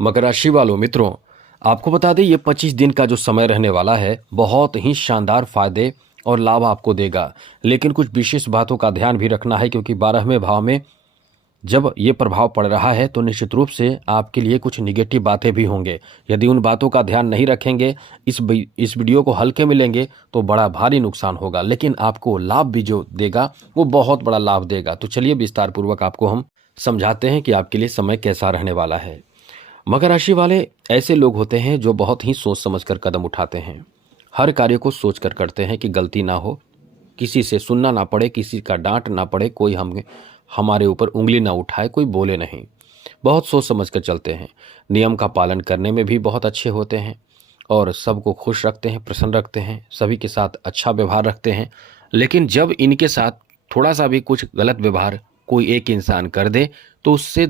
मकर राशि वालों मित्रों, आपको बता दें ये 25 दिन का जो समय रहने वाला है बहुत ही शानदार फायदे और लाभ आपको देगा। लेकिन कुछ विशेष बातों का ध्यान भी रखना है क्योंकि 12वें भाव में जब ये प्रभाव पड़ रहा है तो निश्चित रूप से आपके लिए कुछ निगेटिव बातें भी होंगे। यदि उन बातों का ध्यान नहीं रखेंगे, इस वीडियो को हल्के में लेंगे तो बड़ा भारी नुकसान होगा। लेकिन आपको लाभ भी जो देगा वो बहुत बड़ा लाभ देगा। तो चलिए विस्तार पूर्वक आपको हम समझाते हैं कि आपके लिए समय कैसा रहने वाला है। मकर राशि वाले ऐसे लोग होते हैं जो बहुत ही सोच समझकर कदम उठाते हैं। हर कार्य को सोचकर करते हैं कि गलती ना हो, किसी से सुनना ना पड़े, किसी का डांट ना पड़े, कोई हमारे ऊपर उंगली ना उठाए, कोई बोले नहीं। बहुत सोच समझकर चलते हैं। नियम का पालन करने में भी बहुत अच्छे होते हैं और सबको खुश रखते हैं, प्रसन्न रखते हैं, सभी के साथ अच्छा व्यवहार रखते हैं। लेकिन जब इनके साथ थोड़ा सा भी कुछ गलत व्यवहार कोई एक इंसान कर दे तो उससे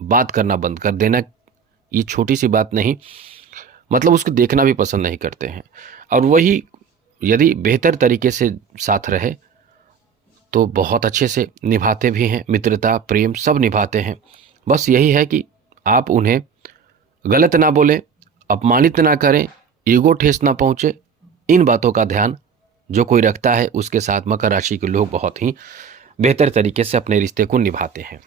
बात करना बंद कर देना। ये छोटी सी बात नहीं, मतलब उसको देखना भी पसंद नहीं करते हैं। और वही यदि बेहतर तरीके से साथ रहे तो बहुत अच्छे से निभाते भी हैं, मित्रता प्रेम सब निभाते हैं। बस यही है कि आप उन्हें गलत ना बोलें, अपमानित ना करें, ईगो ठेस ना पहुँचे। इन बातों का ध्यान जो कोई रखता है उसके साथ मकर राशि के लोग बहुत ही बेहतर तरीके से अपने रिश्ते को निभाते हैं।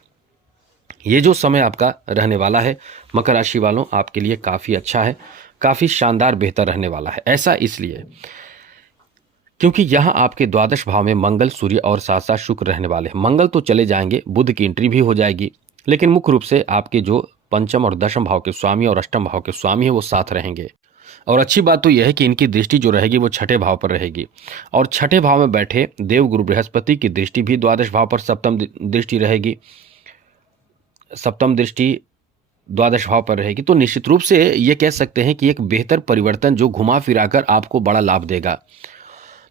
ये जो समय आपका रहने वाला है मकर राशि वालों, आपके लिए काफ़ी अच्छा है, काफ़ी शानदार बेहतर रहने वाला है। ऐसा इसलिए क्योंकि यहाँ आपके द्वादश भाव में मंगल, सूर्य और साथ साथ शुक्र रहने वाले हैं। मंगल तो चले जाएंगे, बुध की एंट्री भी हो जाएगी, लेकिन मुख्य रूप से आपके जो पंचम और दशम भाव के स्वामी और अष्टम भाव के स्वामी है वो साथ रहेंगे। और अच्छी बात तो यह है कि इनकी दृष्टि जो रहेगी वो छठे भाव पर रहेगी। और छठे भाव में बैठे देवगुरु बृहस्पति की दृष्टि भी द्वादश भाव पर सप्तम दृष्टि रहेगी, सप्तम दृष्टि द्वादश भाव पर रहेगी। तो निश्चित रूप से ये कह सकते हैं कि एक बेहतर परिवर्तन जो घुमा फिराकर आपको बड़ा लाभ देगा।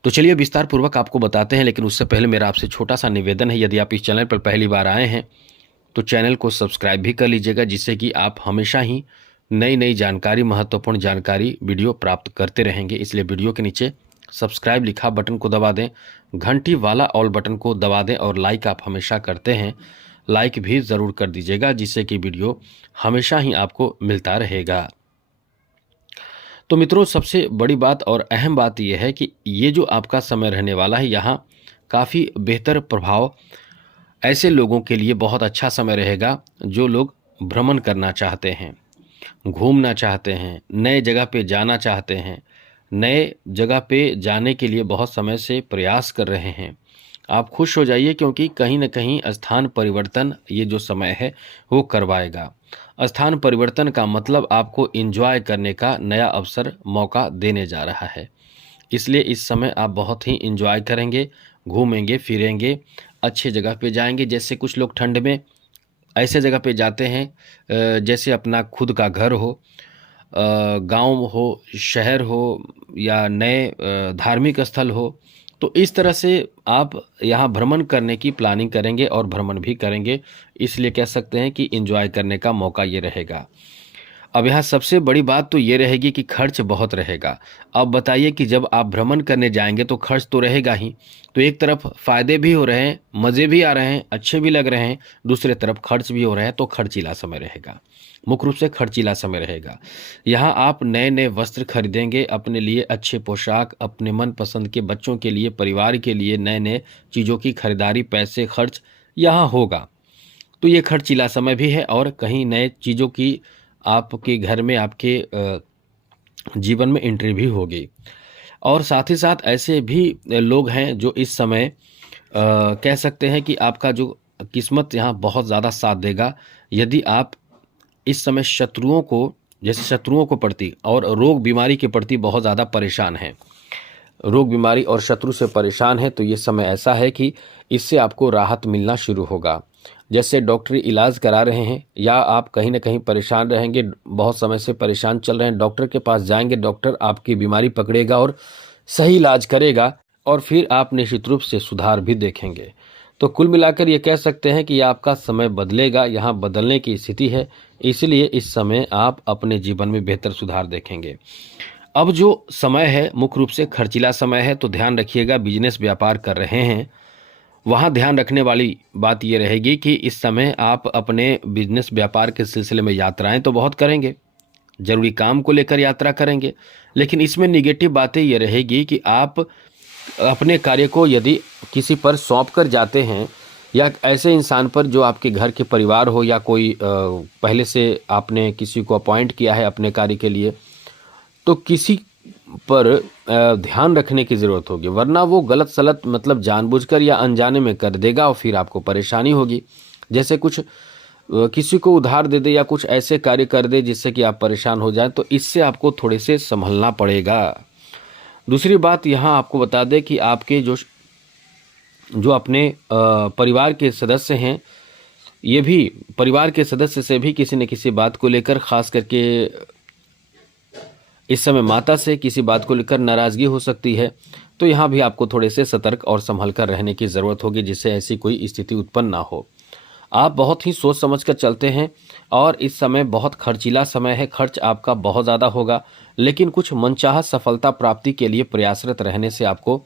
तो चलिए विस्तार पूर्वक आपको बताते हैं, लेकिन उससे पहले मेरा आपसे छोटा सा निवेदन है, यदि आप इस चैनल पर पहली बार आए हैं तो चैनल को सब्सक्राइब भी कर लीजिएगा, जिससे कि आप हमेशा ही नई नई जानकारी, महत्वपूर्ण जानकारी वीडियो प्राप्त करते रहेंगे। इसलिए वीडियो के नीचे सब्सक्राइब लिखा बटन को दबा दें, घंटी वाला ऑल बटन को दबा दें और लाइक आप हमेशा करते हैं, लाइक भी ज़रूर कर दीजिएगा, जिससे कि वीडियो हमेशा ही आपको मिलता रहेगा। तो मित्रों, सबसे बड़ी बात और अहम बात यह है कि ये जो आपका समय रहने वाला है यहाँ काफ़ी बेहतर प्रभाव ऐसे लोगों के लिए बहुत अच्छा समय रहेगा जो लोग भ्रमण करना चाहते हैं, घूमना चाहते हैं, नए जगह पे जाना चाहते हैं, नए जगह पे जाने के लिए बहुत समय से प्रयास कर रहे हैं। आप खुश हो जाइए क्योंकि कहीं ना कहीं स्थान परिवर्तन ये जो समय है वो करवाएगा। स्थान परिवर्तन का मतलब आपको एंजॉय करने का नया अवसर, मौका देने जा रहा है। इसलिए इस समय आप बहुत ही एंजॉय करेंगे, घूमेंगे फिरेंगे, अच्छे जगह पे जाएंगे। जैसे कुछ लोग ठंड में ऐसे जगह पे जाते हैं जैसे अपना खुद का घर हो, गांव हो, शहर हो या नए धार्मिक स्थल हो। तो इस तरह से आप यहाँ भ्रमण करने की प्लानिंग करेंगे और भ्रमण भी करेंगे। इसलिए कह सकते हैं कि एंजॉय करने का मौका ये रहेगा। अब यहाँ सबसे बड़ी बात तो ये रहेगी कि खर्च बहुत रहेगा। अब बताइए कि जब आप भ्रमण करने जाएंगे तो खर्च तो रहेगा ही। तो एक तरफ फ़ायदे भी हो रहे हैं, मज़े भी आ रहे हैं, अच्छे भी लग रहे हैं, दूसरे तरफ खर्च भी हो रहा है, तो खर्चीला समय रहेगा। मुख्य रूप से खर्चीला समय रहेगा। यहाँ आप नए नए वस्त्र खरीदेंगे, अपने लिए अच्छे पोशाक, अपने मनपसंद के बच्चों के लिए, परिवार के लिए नए नए चीज़ों की खरीदारी, पैसे खर्च यहाँ होगा। तो ये खर्चीला समय भी है और कहीं नए चीज़ों की आपके घर में, आपके जीवन में एंट्री भी होगी। और साथ ही साथ ऐसे भी लोग हैं जो इस समय कह सकते हैं कि आपका जो किस्मत यहाँ बहुत ज़्यादा साथ देगा। यदि आप इस समय शत्रुओं को प्रति और रोग बीमारी के प्रति बहुत ज़्यादा परेशान हैं, रोग बीमारी और शत्रु से परेशान है, तो ये समय ऐसा है कि इससे आपको राहत मिलना शुरू होगा। जैसे डॉक्टरी इलाज करा रहे हैं या आप कहीं ना कहीं परेशान रहेंगे, बहुत समय से परेशान चल रहे हैं, डॉक्टर के पास जाएंगे, डॉक्टर आपकी बीमारी पकड़ेगा और सही इलाज करेगा और फिर आप निश्चित रूप से सुधार भी देखेंगे। तो कुल मिलाकर ये कह सकते हैं कि आपका समय बदलेगा, यहाँ बदलने की स्थिति है। इसलिए इस समय आप अपने जीवन में बेहतर सुधार देखेंगे। अब जो समय है मुख्य रूप से खर्चीला समय है, तो ध्यान रखिएगा, बिजनेस व्यापार कर रहे हैं वहाँ ध्यान रखने वाली बात ये रहेगी कि इस समय आप अपने बिजनेस व्यापार के सिलसिले में यात्राएं तो बहुत करेंगे, जरूरी काम को लेकर यात्रा करेंगे, लेकिन इसमें निगेटिव बातें ये रहेगी कि आप अपने कार्य को यदि किसी पर सौंप कर जाते हैं या ऐसे इंसान पर जो आपके घर के परिवार हो या कोई पहले से आपने किसी को अपॉइंट किया है अपने कार्य के लिए, तो किसी पर ध्यान रखने की ज़रूरत होगी, वरना वो गलत सलत मतलब जानबूझकर या अनजाने में कर देगा और फिर आपको परेशानी होगी। जैसे कुछ किसी को उधार दे दे या कुछ ऐसे कार्य कर दे जिससे कि आप परेशान हो जाएं, तो इससे आपको थोड़े से संभलना पड़ेगा। दूसरी बात यहाँ आपको बता दें कि आपके जो अपने परिवार के सदस्य हैं, ये भी परिवार के सदस्य से भी किसी न किसी बात को लेकर, खास करके इस समय माता से किसी बात को लेकर नाराज़गी हो सकती है। तो यहाँ भी आपको थोड़े से सतर्क और संभल कर रहने की ज़रूरत होगी जिससे ऐसी कोई स्थिति उत्पन्न ना हो। आप बहुत ही सोच समझ कर चलते हैं और इस समय बहुत खर्चीला समय है, खर्च आपका बहुत ज़्यादा होगा, लेकिन कुछ मनचाहा सफलता प्राप्ति के लिए प्रयासरत रहने से आपको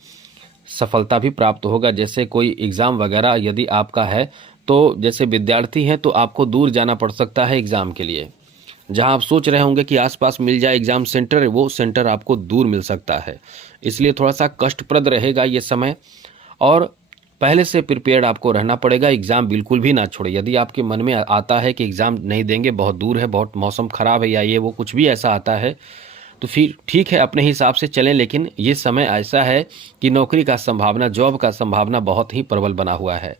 सफलता भी प्राप्त होगा। जैसे कोई एग्ज़ाम वगैरह यदि आपका है, तो जैसे विद्यार्थी हैं तो आपको दूर जाना पड़ सकता है एग्ज़ाम के लिए। जहां आप सोच रहे होंगे कि आसपास मिल जाए एग्ज़ाम सेंटर, वो सेंटर आपको दूर मिल सकता है, इसलिए थोड़ा सा कष्टप्रद रहेगा ये समय और पहले से प्रिपेयर्ड आपको रहना पड़ेगा। एग्ज़ाम बिल्कुल भी ना छोड़े। यदि आपके मन में आता है कि एग्ज़ाम नहीं देंगे, बहुत दूर है, बहुत मौसम ख़राब है या ये वो कुछ भी ऐसा आता है, तो फिर ठीक है, अपने हिसाब से चलें, लेकिन ये समय ऐसा है कि नौकरी का संभावना, जॉब का संभावना बहुत ही प्रबल बना हुआ है।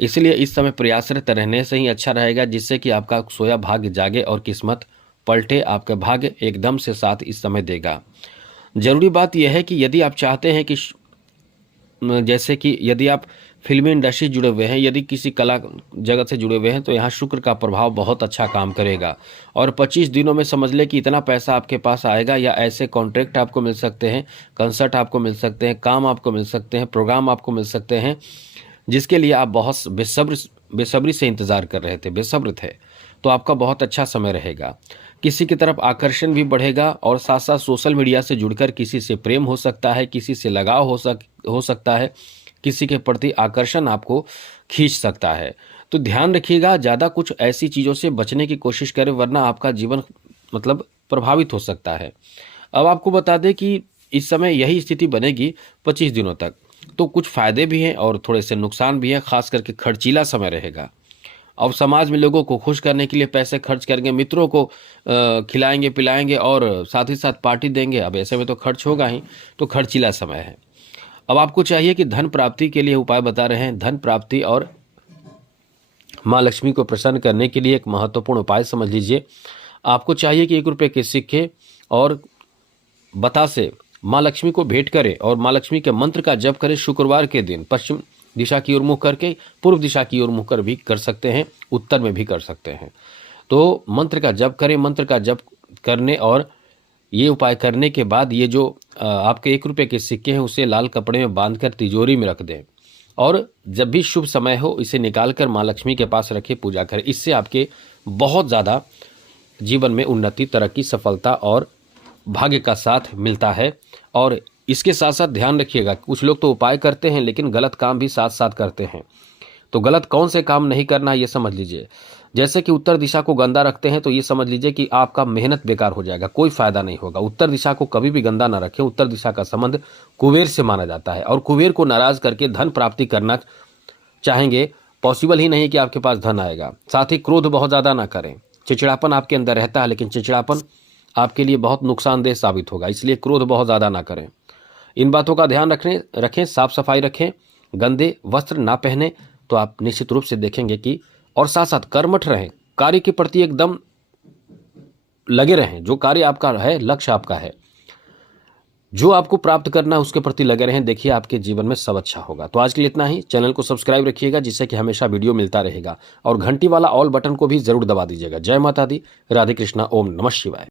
इसलिए इस समय प्रयासरत रहने से ही अच्छा रहेगा, जिससे कि आपका सोया भाग्य जागे और किस्मत पलटे, आपका भाग्य एकदम से साथ इस समय देगा। ज़रूरी बात यह है कि यदि आप चाहते हैं कि जैसे कि यदि आप फिल्मी इंडस्ट्री जुड़े हुए हैं, यदि किसी कला जगत से जुड़े हुए हैं, तो यहाँ शुक्र का प्रभाव बहुत अच्छा काम करेगा और 25 दिनों में समझ ले कि इतना पैसा आपके पास आएगा या ऐसे कॉन्ट्रैक्ट आपको मिल सकते हैं, कंसर्ट आपको मिल सकते हैं, काम आपको मिल सकते हैं, प्रोग्राम आपको मिल सकते हैं, जिसके लिए आप बहुत बेसब्री से इंतज़ार कर रहे थे, बेसब्र थे। तो आपका बहुत अच्छा समय रहेगा। किसी की तरफ आकर्षण भी बढ़ेगा और साथ साथ सोशल मीडिया से जुड़कर किसी से प्रेम हो सकता है, किसी से लगाव हो सकता है, किसी के प्रति आकर्षण आपको खींच सकता है। तो ध्यान रखिएगा, ज़्यादा कुछ ऐसी चीज़ों से बचने की कोशिश करें, वरना आपका जीवन मतलब प्रभावित हो सकता है। अब आपको बता दें कि इस समय यही स्थिति बनेगी 25 दिनों तक। तो कुछ फ़ायदे भी हैं और थोड़े से नुकसान भी हैं, खास करके खर्चीला समय रहेगा। अब समाज में लोगों को खुश करने के लिए पैसे खर्च करेंगे, मित्रों को खिलाएंगे पिलाएंगे और साथ ही साथ पार्टी देंगे। अब ऐसे में तो खर्च होगा ही, तो खर्चीला समय है। अब आपको चाहिए कि धन प्राप्ति के लिए उपाय बता रहे हैं। धन प्राप्ति और माँ लक्ष्मी को प्रसन्न करने के लिए एक महत्वपूर्ण उपाय समझ लीजिए। आपको चाहिए कि 1 रुपये के सिक्के और बतासे माँ लक्ष्मी को भेंट करें और माँ लक्ष्मी के मंत्र का जप करें। शुक्रवार के दिन पश्चिम दिशा की ओर मुँह करके, पूर्व दिशा की ओर मुँह कर भी कर सकते हैं, उत्तर में भी कर सकते हैं। तो मंत्र का जप करें। मंत्र का जप करने और ये उपाय करने के बाद ये जो आपके 1 रुपये के सिक्के हैं उसे लाल कपड़े में बांधकर तिजोरी में रख दें और जब भी शुभ समय हो इसे निकाल कर माँ लक्ष्मी के पास रखें, पूजा करें। इससे आपके बहुत ज़्यादा जीवन में उन्नति, तरक्की, सफलता और भाग्य का साथ मिलता है। और इसके साथ साथ ध्यान रखिएगा, कुछ लोग तो उपाय करते हैं लेकिन गलत काम भी साथ साथ करते हैं। तो गलत कौन से काम नहीं करना है ये समझ लीजिए। जैसे कि उत्तर दिशा को गंदा रखते हैं तो ये समझ लीजिए कि आपका मेहनत बेकार हो जाएगा, कोई फायदा नहीं होगा। उत्तर दिशा को कभी भी गंदा ना रखें। उत्तर दिशा का संबंध कुबेर से माना जाता है और कुबेर को नाराज करके धन प्राप्ति करना चाहेंगे, पॉसिबल ही नहीं कि आपके पास धन आएगा। साथ ही क्रोध बहुत ज़्यादा ना करें। चिड़चिड़ापन आपके अंदर रहता है, लेकिन चिड़चिड़ापन आपके लिए बहुत नुकसानदेह साबित होगा, इसलिए क्रोध बहुत ज़्यादा ना करें। इन बातों का ध्यान रखें, साफ सफाई रखें, गंदे वस्त्र ना पहने, तो आप निश्चित रूप से देखेंगे कि, और साथ साथ कर्मठ रहें, कार्य के प्रति एकदम लगे रहें। जो कार्य आपका है, लक्ष्य आपका है, जो आपको प्राप्त करना है उसके प्रति लगे रहें। देखिए आपके जीवन में सब अच्छा होगा। तो आज के लिए इतना ही। चैनल को सब्सक्राइब रखिएगा जिससे कि हमेशा वीडियो मिलता रहेगा और घंटी वाला ऑल बटन को भी जरूर दबा दीजिएगा। जय माता दी, राधे कृष्णा, ओम नमः शिवाय।